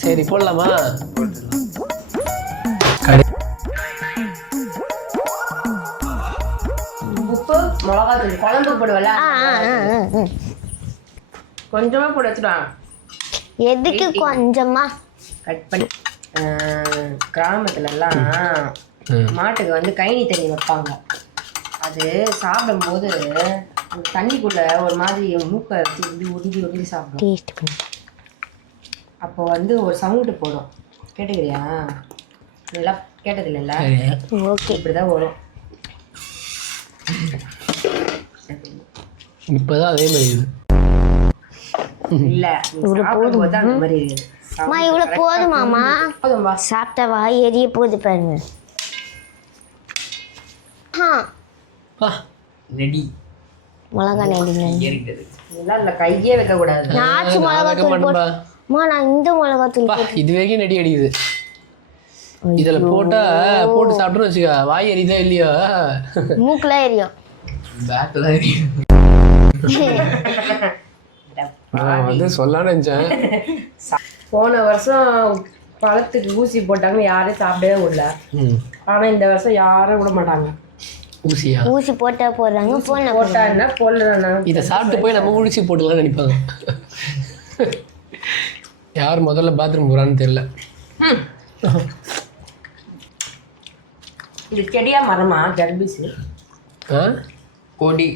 சரி போடலாமா? உப்பு மிளகாத்தூள் குழம்பு போடுவல கொஞ்சமா போட்டு வச்சுடுவாங்க. எதுக்கு கொஞ்சமா கட் பண்ணி கிராமத்துல எல்லாம் மாட்டுக்கு வந்து கைனி தண்ணி வைப்பாங்க. அது சாப்பிடும்போது தண்ணிக்குள்ள ஒரு மாதிரி மூக்கை வச்சு உருகி உருகி சாப்பிடும். அப்போ வந்து ஒரு சவுண்டு போடும். கேட்டுக்கிறியா? இதெல்லாம் கேட்டது இல்லைல்ல? ஓகே, இப்படிதான் வரும். இப்பதான் அதே மாதிரி இல்ல போதும் அந்த மாதிரி இருக்குது. இவ்வளவு போதுமாமா? போதும்பா. சாப்பிட்ட வாய் எரிய போகுது பாருங்க. ரெடி மிளகா நெடி இருக்குது. இதெல்லாம் இல்ல கையே வைக்க கூடாது. நாச்சு மிளகாத்தூள் போட்டுமா? நான் இந்த மிளகாத்தூள் இது வரைக்கும் நெடி அடிக்குது. இதுல போட்டு சாப்பிட்டு வச்சுக்க, வாய் எரியுதா இல்லையா? மூக்குல எரியும். பேக்ல எரியும். நான் வந்து சொல்லலாம்னு நினைச்சேன். போன வருஷம் பழத்துக்கு ஊசி போட்டாங்க, யாரும் சாப்பிடவே விடல. ஆனா இந்த வருஷம் யாரும் விட மாட்டாங்க. ஊசியா? ஊசி போட்டா போடுறாங்க. போட்டா என்ன போடலன்னா இதை சாப்பிட்டு போய் நம்ம ஊசி போட்டுலாம் நினைப்பாங்க. யார் முதல்ல பாத்ரூம் போறான்னு தெரியல. இது செடியா மரமா? ஜல்பிஸ் கொடி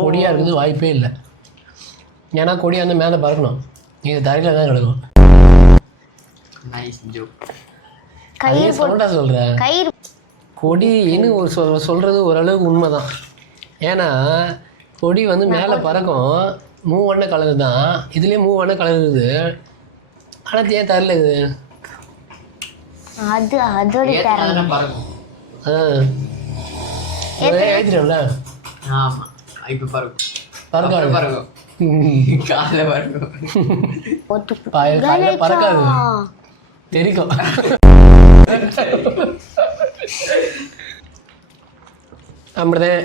கொடியா இருக்குது வாய்ப்பே இல்லை. ஏன்னா கொடியா வந்து மேலே பறக்கணும், இது தரையில தான் கிடக்கும். Nice joke. கயிறு சொல்றேன். கயிறு கொடின்னு ஒரு சொல்றது ஓரளவுக்கு உண்மைதான். ஏன்னா கொடி வந்து மேலே பறக்கும், மூவண்ண கலரு தான். இதுலேயே மூவண்ண கலர் இருக்குது. ஆனால் ஏன் தரல இது? அது அதோட ஏத்துறதுல பறக்கும். ஏற்றிட்டோம்ல. ஆமா, இப்ப பறக்கும். பறக்காது. பறக்கும். காலைல பறக்கும். பறக்காது, தெரிக்கும். அப்படிதான்